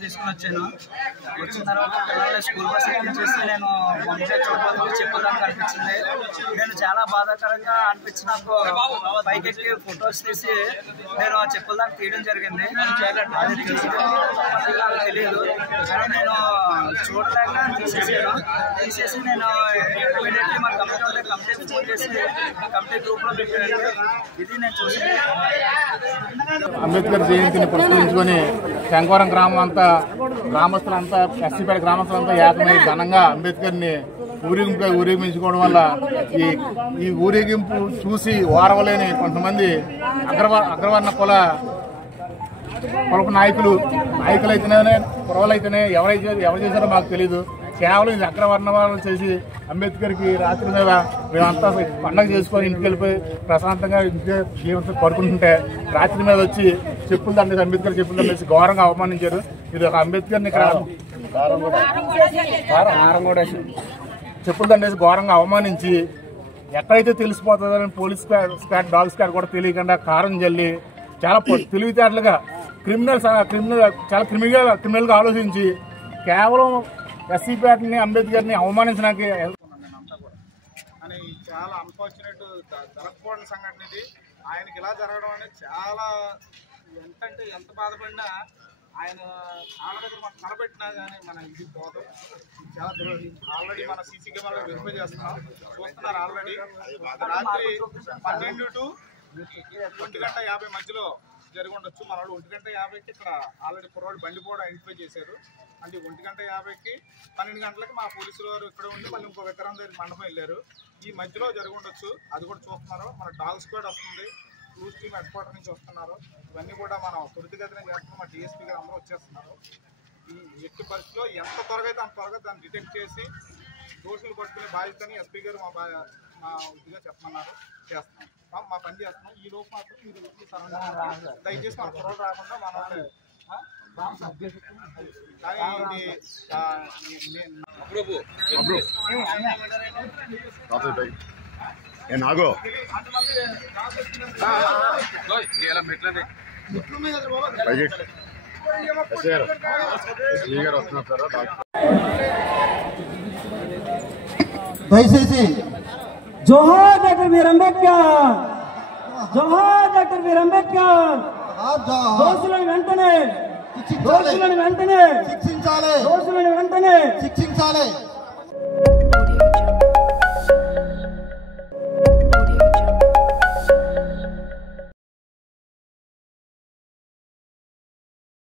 తీసుకుని వచ్చాను. వచ్చిన తర్వాత పిల్లల్ని స్కూల్ బస్ ఎక్కించేసి నేను పంపించే చూడబోతుంది చెప్పడానికి అనిపించింది. నేను చాలా బాధాకరంగా అనిపించి నాకు బైక్ ఎక్కి ఫొటోస్ తీసి నేను ఆ చెప్పుల దాన్ని తీయడం జరిగింది. అది తెలియదు కానీ నేను చూడలేక తీసేసి నేను ఇమీడియట్లీ మా కమిటీ ఉంటే కమిటీకి ఫోన్ చేసి కమిటీ గ్రూప్లో పెట్టాను. ఇది నేను చూసింది. అంబేద్కర్ జయంతిని పురస్కరించుకొని శంకవరం గ్రామస్తులంతా ఎస్సీపేట గ్రామస్తులంతా ఏకమై ఘనంగా అంబేద్కర్ని ఊరేగించుకోవడం వల్ల ఈ ఊరేగింపు చూసి ఓరవలేని కొంతమంది అగ్రవర్ణ కులపు నాయకులైతేనే కురవలైతేనే ఎవరు చేశారో మాకు తెలీదు. కేవలం ఇది అగ్రవర్ణ వాళ్ళు చేసి అంబేద్కర్కి రాత్రి మీద మేమంతా పండగ చేసుకొని ఇంటికి వెళ్ళిపోయి ప్రశాంతంగా ఇంటికి జీవితం పడుకుంటుంటే రాత్రి మీద వచ్చి చెప్పులు దండేసి అంబేద్కర్ చెప్పులు దండేసి ఘోరంగా అవమానించారు. ఇది ఒక అంబేద్కర్ని ఇక్కడ చెప్పులు దండేసి ఘోరంగా అవమానించి ఎక్కడైతే తెలిసిపోతుందని పోలీస్ స్క్వాడ్ డాగ్ స్క్వాడ్ కూడా తెలియకుండా కారం జల్లి చాలా తెలివితేటలుగా చాలా క్రిమినల్గా ఆలోచించి కేవలం ఎస్సీపేటని అంబేద్కర్ని అవమానించడానికి అని చాలా అన్ఫార్చునేట్ జరగకూడని సంఘటన ఇది. ఆయనకి ఇలా జరగడం అనేది చాలా ఎంత బాధపడినా ఆయన కాళ్ళ దగ్గర మనం తలపెట్టినా కానీ మనం ఇది పోదు. చాలా ఆల్రెడీ మన సీసీ కెమెరాలో వెరిఫై చూస్తున్నారు. ఆల్రెడీ రాత్రి 12 to 1:50 మధ్యలో జరిగి ఉండొచ్చు. మన వాళ్ళు 1:50కి ఇక్కడ ఆల్రెడీ కుర్రాడు బండి కూడా ఐడెంటిఫై చేశారు. అంటే 1:50కి 12 గంటలకి మా పోలీసులు వారు ఇక్కడ ఉండి మళ్ళీ ఇంకో విక్రమ్ దగ్గర మండపం వెళ్ళారు. ఈ మధ్యలో జరిగి ఉండొచ్చు. అది కూడా చూస్తున్నారు. మన డాగ్ స్క్వాడ్ వస్తుంది, క్రూజ్ టీమ్ హెడ్ క్వార్టర్ నుంచి వస్తున్నారు. ఇవన్నీ కూడా మనం త్వరితగతిన చేస్తున్నాం. మా డిఎస్పీ గారు అందరూ వచ్చేస్తున్నారు. ఈ ఎట్టి పరిస్థితిలో ఎంత త్వరగా అయితే అంత త్వరగా దాన్ని డిటెక్ట్ చేసి దోషులు పట్టుకునే బాధ్యతని ఎస్పీ గారు మా ఇదిగా చెప్పమన్నారు. చేస్తున్నాం, మా పని చేస్తున్నాం. ఈ లోపు మాత్రం మీరు దయచేసి మన కుర్రోలు రాకుండా మనం దయచేసి జోహార్ డాక్టర్ బీఆర్ అంబేద్కర్, జోహార్ డాక్టర్ బీఆర్ అంబేద్కర్. దోషులను వెంటనే శిక్షించాలి.